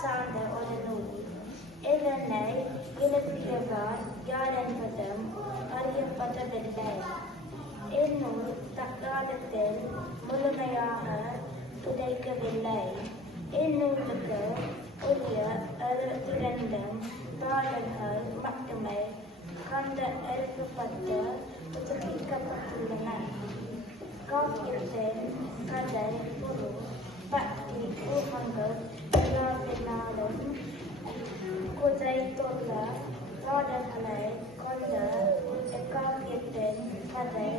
சார்ந்த ஒரு நூல். இதனை எழுதியவர் யார் என்பதும் அறியப்படவில்லை. இந்நூல் தற்காலத்தில் முழுமையாக கிடைக்கவில்லை. இந்நூலுக்கு உரிய 62 பாடல்கள் மட்டுமே கண்டறியப்பட்டு புதுப்பிக்கப்பட்டுள்ளன. காவியத்தின் கதை, பொருள், பக்தி, ஊகங்கள் எல்லாவினாலும் குறைத்துள்ள பாடல்களை கொண்ட இக்காவியத்தின் கதை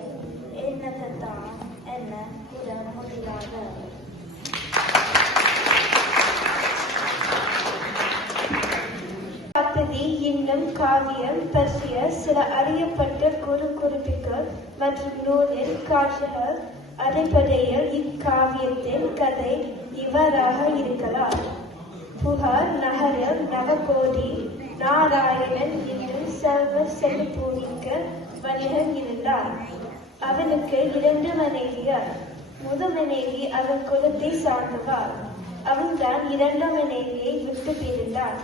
என்னதுதான் என கூற முடியாது. என்னும் காவியம் பற்றிய சில அறியப்பட்ட குறிப்புகள் மற்றும் நூலின் காட்சிகள் அடிப்படையில் இக்காவியத்தின் கதை இவ்வாறாக இருக்கலாம். புகார் நகரில் நவகோடி நாராயணன் என்னும் செல்வ செழிப்புமிக்க வணிகன் இருந்தார். அவனுக்கு 2 மனைவியர். முதல் மனைவி அவன் குலத்தை சார்ந்தவர். அவன்தான் 2ஆம் மனைவியை விட்டு பிரிந்தார்.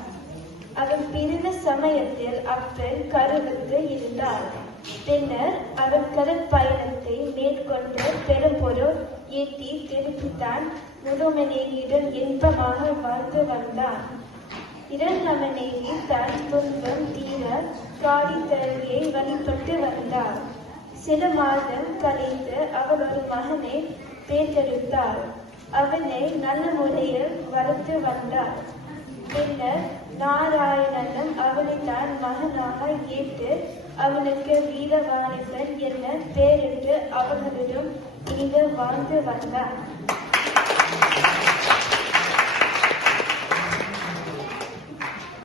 அவன் பிரிந்த சமயத்தில் அப்பெண் கருவுற்று இருந்தார். பின்னர் அவன் கடற்பயணத்தை மேற்கொண்டு பெரும்பொருள் ஈட்டி திருப்பித்தான் முதல் இன்பமாக வாழ்ந்து வந்தான். 2ஆம் மனைவி தன் துன்பம் தீர காளி தேவியை வழிபட்டு வந்தார். சில மாதம் கழித்து அவர் ஒரு மகனை பெற்றெடுத்தார். அவனை நல்ல முறையில் வளர்த்து வந்தார். பின்னர் நாராயணனும் அவனை தான் மகனாக ஏற்று அவனுக்கு வீரவாணிபன் என பெயரிட்டு அவர்களிடம் இங்கு வாழ்ந்து வந்தார்.